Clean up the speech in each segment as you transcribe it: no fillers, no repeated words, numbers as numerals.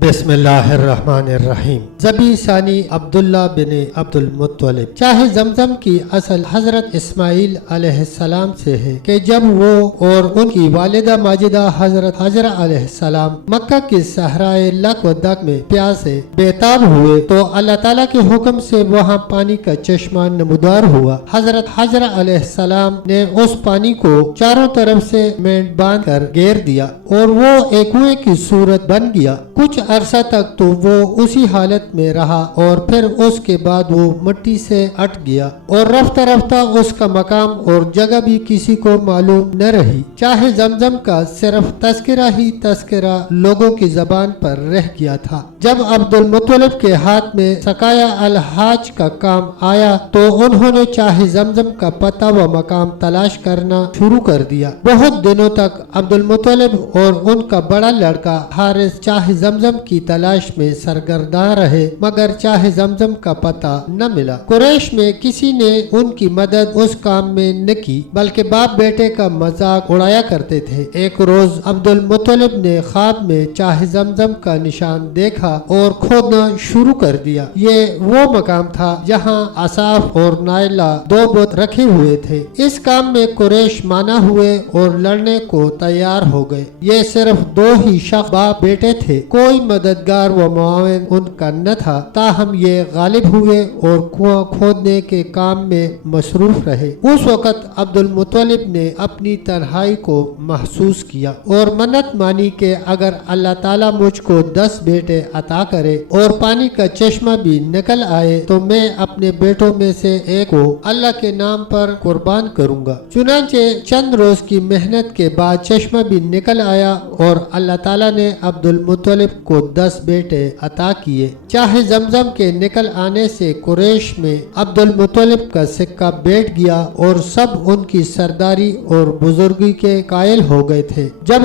بسم اللہ الرحمن الرحیم۔ ذبی ثانی عبداللہ بن عبد المطلب۔ چاہے زمزم کی اصل حضرت اسماعیل علیہ السلام سے ہے کہ جب وہ اور ان کی والدہ ماجدہ حضرت حجرہ علیہ السلام مکہ کی صحرائے لک و دک میں پیاس سے بےتاب ہوئے تو اللہ تعالیٰ کے حکم سے وہاں پانی کا چشمہ نمودار ہوا۔ حضرت حجرہ علیہ السلام نے اس پانی کو چاروں طرف سے مینڈ باندھ کر گھیر دیا اور وہ ایک کنویں کی صورت بن گیا۔ کچھ عرصہ تک تو وہ اسی حالت میں رہا اور پھر اس کے بعد وہ مٹی سے اٹ گیا اور رفتہ رفتہ اس کا مقام اور جگہ بھی کسی کو معلوم نہ رہی، چاہے زمزم کا صرف تذکرہ ہی تذکرہ لوگوں کی زبان پر رہ گیا تھا۔ جب عبد المطلب کے ہاتھ میں سقایا الحاج کا کام آیا تو انہوں نے چاہے زمزم کا پتہ و مقام تلاش کرنا شروع کر دیا۔ بہت دنوں تک عبد المطلب اور ان کا بڑا لڑکا حارث چاہے زمزم کی تلاش میں سرگرداں رہے مگر چاہے زمزم کا پتہ نہ ملا۔ قریش میں کسی نے ان کی مدد اس کام میں نہ کی بلکہ باپ بیٹے کا مذاق اڑایا کرتے تھے۔ ایک روز عبد المطلب نے خواب میں چاہے زمزم کا نشان دیکھا اور کھودنا شروع کر دیا۔ یہ وہ مقام تھا جہاں اصاف اور نائلہ دو بت رکھے ہوئے تھے۔ اس کام میں قریش مانا ہوئے اور لڑنے کو تیار ہو گئے۔ یہ صرف دو ہی شخص باپ بیٹے تھے، کوئی مددگار و معاون ان کا نہ تھا، تاہم یہ غالب ہوئے اور کنواں کھودنے کے کام میں مصروف رہے۔ اس وقت عبد المطلب نے اپنی تنہائی کو محسوس کیا اور منت مانی کہ اگر اللہ تعالیٰ مجھ کو 10 بیٹے عطا کرے اور پانی کا چشمہ بھی نکل آئے تو میں اپنے بیٹوں میں سے ایک کو اللہ کے نام پر قربان کروں گا۔ چنانچہ چند روز کی محنت کے بعد چشمہ بھی نکل آیا اور اللہ تعالیٰ نے عبد المطلب کو 10 بیٹے عطا کیے۔ چاہے زمزم کے نکل آنے سے قریش میں عبد المطلب کا سکہ بیٹھ گیا اور سب ان کی سرداری اور بزرگی کے قائل ہو گئے تھے۔ جب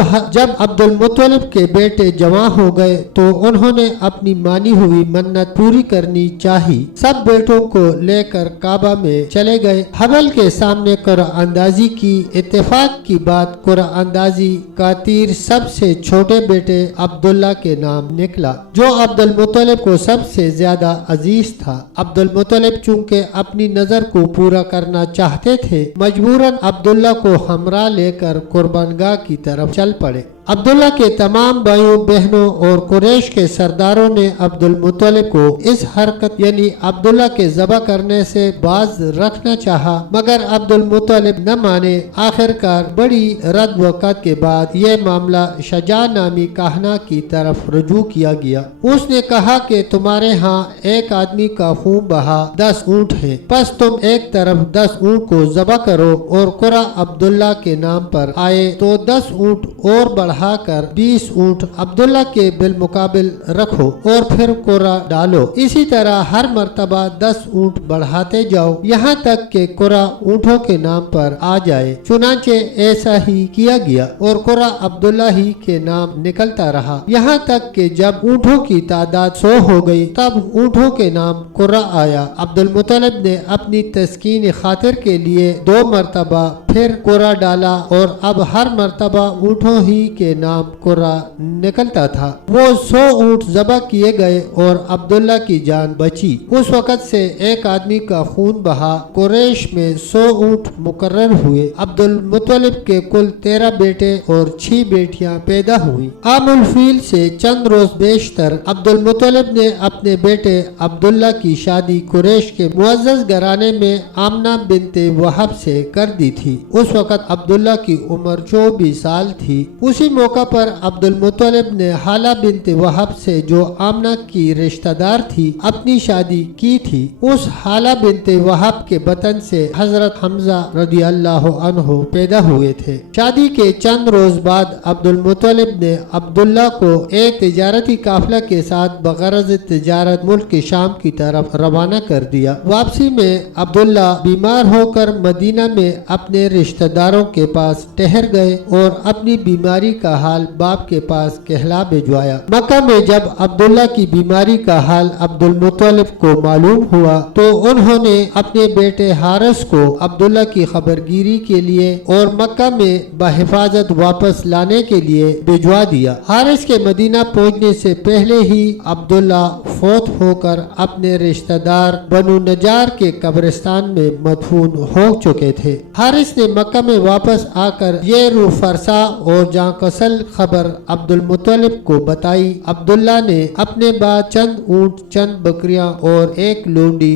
عبد المطلب کے بیٹے جوان ہو گئے تو انہوں نے اپنی مانی ہوئی منت پوری کرنی چاہی۔ سب بیٹوں کو لے کر کعبہ میں چلے گئے، حبل کے سامنے قرعہ اندازی کی۔ اتفاق کی بات قرعہ اندازی کا تیر سب سے چھوٹے بیٹے عبداللہ کے نام نکلا جو عبد المطلب کو سب سے زیادہ عزیز تھا۔ عبد المطلب چونکہ اپنی نظر کو پورا کرنا چاہتے تھے، مجبوراً عبداللہ کو ہمراہ لے کر قربان گاہ کی طرف چل پڑے۔ عبداللہ کے تمام بھائیوں بہنوں اور قریش کے سرداروں نے عبد المطلب کو اس حرکت یعنی عبداللہ کے ذبح کرنے سے باز رکھنا چاہا مگر عبد المطلب نہ مانے۔ آخر کار بڑی رد وقت کے بعد یہ معاملہ شجاع نامی کاہنا کی طرف رجوع کیا گیا۔ اس نے کہا کہ تمہارے ہاں ایک آدمی کا خون بہا 10 اونٹ ہیں، پس تم ایک طرف 10 اونٹ کو ذبح کرو اور قرعہ عبداللہ کے نام پر آئے تو 10 اونٹ اور بڑھا کر 20 اونٹ عبداللہ کے بالمقابل رکھو اور پھر قرعہ ڈالو۔ اسی طرح ہر مرتبہ 10 اونٹ بڑھاتے جاؤ یہاں تک کہ قرعہ اونٹوں کے نام پر آ جائے۔ چنانچہ ایسا ہی کیا گیا اور قرعہ عبداللہ ہی کے نام نکلتا رہا یہاں تک کہ جب اونٹوں کی تعداد 100 ہو گئی تب اونٹوں کے نام قرعہ آیا۔ عبد المطلب نے اپنی تسکین خاطر کے لیے 2 مرتبہ پھر قرعہ ڈالا اور اب ہر مرتبہ اونٹوں ہی کے نام قرعہ نکلتا تھا۔ وہ 100 اونٹ ذبح کیے گئے اور عبداللہ کی جان بچی۔ اس وقت سے ایک آدمی کا خون بہا۔ قریش میں 100 اونٹ مقرر ہوئے۔ عبد المطلب کے کل 13 بیٹے اور 6 بیٹیاں پیدا ہوئیں۔ عام الفیل سے چند روز بیشتر عبد المطلب نے اپنے بیٹے عبداللہ کی شادی قریش کے معزز گھرانے میں آمنہ بنت وہب سے کر دی تھی۔ اس وقت عبداللہ کی عمر 24 سال تھی۔ اسی موقع پر عبد المطلب نے حالہ بنت وہب سے جو آمنہ کی رشتہ دار تھی اپنی شادی کی تھی۔ اس حالہ بنت وہب کے بطن سے حضرت حمزہ رضی اللہ عنہ پیدا ہوئے تھے۔ شادی کے چند روز بعد عبد المطلب نے عبداللہ کو ایک تجارتی قافلہ کے ساتھ بغرض تجارت ملک شام کی طرف روانہ کر دیا۔ واپسی میں عبداللہ بیمار ہو کر مدینہ میں اپنے رشتہ داروں کے پاس ٹھہر گئے اور اپنی بیماری کا حال باپ کے پاس کہلا بھجوایا۔ مکہ میں جب عبداللہ کی بیماری کا حال عبد المطلب کو معلوم ہوا تو انہوں نے اپنے بیٹے حارث کو عبداللہ کی خبرگیری کے لیے اور مکہ میں بحفاظت واپس لانے کے لیے بھجوا دیا۔ حارث کے مدینہ پہنچنے سے پہلے ہی عبداللہ فوت ہو کر اپنے رشتہ دار بنو نجار کے قبرستان میں مدفون ہو چکے تھے۔ حارث نے مکہ میں واپس آ کر یہ روح فرسا اور جاں کسل خبر عبد المطلب کو بتائی۔ عبداللہ نے اپنے بعد چند اونٹ، چند بکریاں اور ایک لونڈی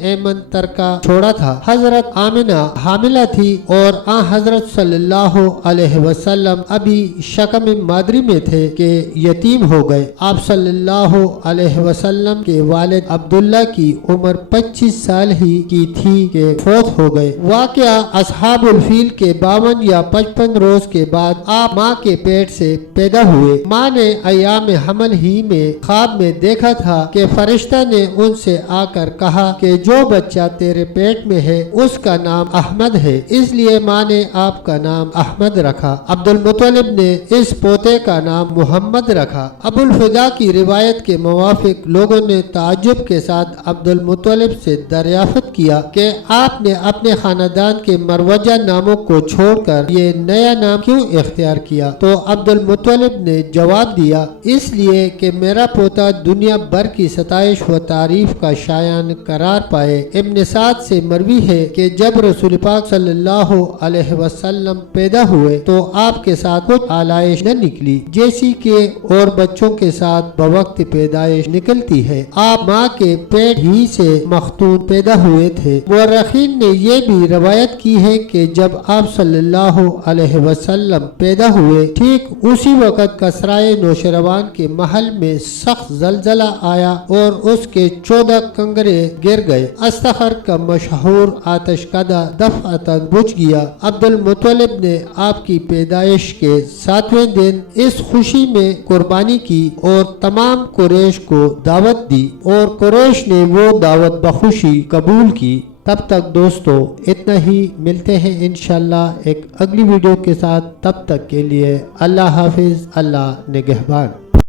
ایمن ترکا چھوڑا تھا۔ حضرت آمنہ حاملہ تھی اور حضرت صلی اللہ علیہ وسلم ابھی شکم مادری میں تھے کہ یتیم ہو گئے۔ آپ صلی اللہ علیہ وسلم کے والد عبداللہ کی عمر 25 سال ہی کی تھی کہ فوت ہو گئے۔ واقعہ اصحاب الفیل کے 52 یا 55 روز کے بعد آپ ماں کے پیٹ سے پیدا ہوئے۔ ماں نے ایام حمل ہی میں خواب میں دیکھا تھا کہ فرشتہ نے ان سے آ کر کہا کہ جو بچہ تیرے پیٹ میں ہے اس کا نام احمد ہے، اس لیے ماں نے آپ کا نام احمد رکھا۔ عبد المطلب نے اس پوتے کا نام محمد رکھا۔ ابو الفضا کی روایت کے موافق لوگوں نے تعجب کے ساتھ عبد المطلب سے دریافت کیا کہ آپ نے اپنے خاندان کے مروجہ ناموں کو چھوڑ کر یہ نیا نام کیوں اختیار کیا؟ تو عبد المطلب نے جواب دیا، اس لیے کہ میرا پوتا دنیا بھر کی ستائش و تعریف کا شایان قرار پائے۔ ابن سعد سے مروی ہے کہ جب رسول پاک صلی اللہ علیہ وسلم پیدا ہوئے تو آپ کے ساتھ کچھ آلائش نہ نکلی جیسی کہ اور بچوں کے ساتھ بوقت پیدائش نکلتی ہے۔ آپ ماں کے پیٹ ہی سے مختون پیدا ہوئے تھے۔ مورخین نے یہ بھی روایت کی ہے کہ جب آپ صلی اللہ علیہ وسلم پیدا ہوئے ٹھیک اسی وقت کسرائے نوشروان کے محل میں سخت زلزلہ آیا اور اس کے 14 کنگرے گر گئے۔ استخر کا مشہور آتش کدہ دفعتاً بجھ گیا۔ عبد المطلب نے آپ کی پیدائش کے 7ویں دن اس خوشی میں قربانی کی اور تمام قریش کو دعوت دی اور قریش نے وہ دعوت بخوشی قبول کی۔ تب تک دوستو اتنا ہی، ملتے ہیں انشاءاللہ ایک اگلی ویڈیو کے ساتھ۔ تب تک کے لیے اللہ حافظ، اللہ نگہبان۔